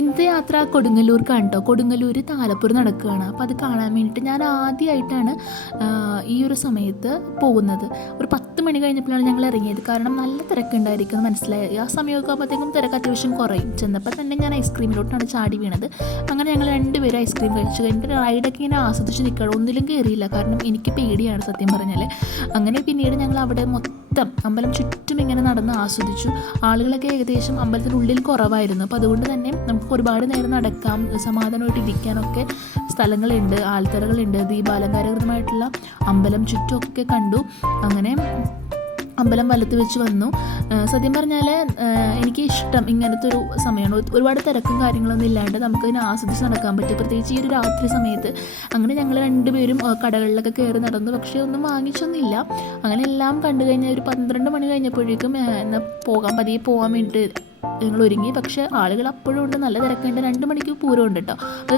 ഇന്നത്തെ യാത്ര കൊടുങ്ങല്ലൂർക്കാണ് കേട്ടോ. കൊടുങ്ങല്ലൂർ താലപ്പൊലി നടക്കുകയാണ്. അപ്പോൾ അത് കാണാൻ വേണ്ടിയിട്ട് ഞാൻ ആദ്യമായിട്ടാണ് ഈ ഒരു സമയത്ത് പോകുന്നത്. ഒരു 10 മണി കഴിഞ്ഞപ്പോഴാണ് ഞങ്ങൾ ഇറങ്ങിയത്. കാരണം നല്ല തിരക്കുണ്ടായിരിക്കും മനസ്സിലായി. ആ സമയമൊക്കെ ആകുമ്പോഴത്തേക്കും തിരക്ക് അത്യാവശ്യം കുറയും. ചെന്നപ്പോൾ തന്നെ ഞാൻ ഐസ്ക്രീമിലോട്ടാണ് ചാടി വീണത്. അങ്ങനെ ഞങ്ങൾ രണ്ടുപേരും ഐസ്ക്രീം കഴിച്ചു കഴിഞ്ഞിട്ട് റൈഡൊക്കെ ഇങ്ങനെ ആസ്വദിച്ച് നിൽക്കണം. ഒന്നിലും കയറിയില്ല, കാരണം എനിക്ക് പേടിയാണ് സത്യം പറഞ്ഞാൽ. അങ്ങനെ പിന്നീട് ഞങ്ങൾ അവിടെ മൊത്തം അമ്പലം ചുറ്റും ഇങ്ങനെ നടന്ന് ആസ്വദിച്ചു. ആളുകളൊക്കെ ഏകദേശം അമ്പലത്തിനുള്ളിൽ കുറവായിരുന്നു. അപ്പോൾ അതുകൊണ്ട് തന്നെ നമുക്ക് ഒരുപാട് നേരം നടക്കാം, സമാധാനമായിട്ട് ഇരിക്കാനൊക്കെ സ്ഥലങ്ങളുണ്ട്, ആൽത്തറകളുണ്ട്. ദീപാലങ്കാരകൃതമായിട്ടുള്ള അമ്പലം ചുറ്റുമൊക്കെ കണ്ടു. അങ്ങനെ അമ്പലം വലത്ത് വെച്ച് വന്നു. സത്യം പറഞ്ഞാൽ എനിക്ക് ഇഷ്ടം ഇങ്ങനത്തെ ഒരു സമയമാണ്. ഒരുപാട് തിരക്കും കാര്യങ്ങളൊന്നും ഇല്ലാണ്ട് നമുക്കതിനെ ആസ്വദിച്ച് നടക്കാൻ പറ്റും, പ്രത്യേകിച്ച് ഈ ഒരു രാത്രി സമയത്ത്. അങ്ങനെ ഞങ്ങൾ രണ്ടുപേരും കടകളിലൊക്കെ കയറി നടന്നു, പക്ഷേ ഒന്നും വാങ്ങിച്ചൊന്നുമില്ല. അങ്ങനെ എല്ലാം കണ്ടു കഴിഞ്ഞാൽ ഒരു 12 മണി കഴിഞ്ഞപ്പോഴേക്കും എന്നാൽ പതിയെ പോകാൻ വേണ്ടിയിട്ട് ഞങ്ങൾ ഒരുങ്ങി. പക്ഷേ ആളുകൾ അപ്പോഴും ഉണ്ട്, നല്ല തിരക്കുണ്ട്. 2 മണിക്ക് പൂരം ഉണ്ട് കേട്ടോ. അത്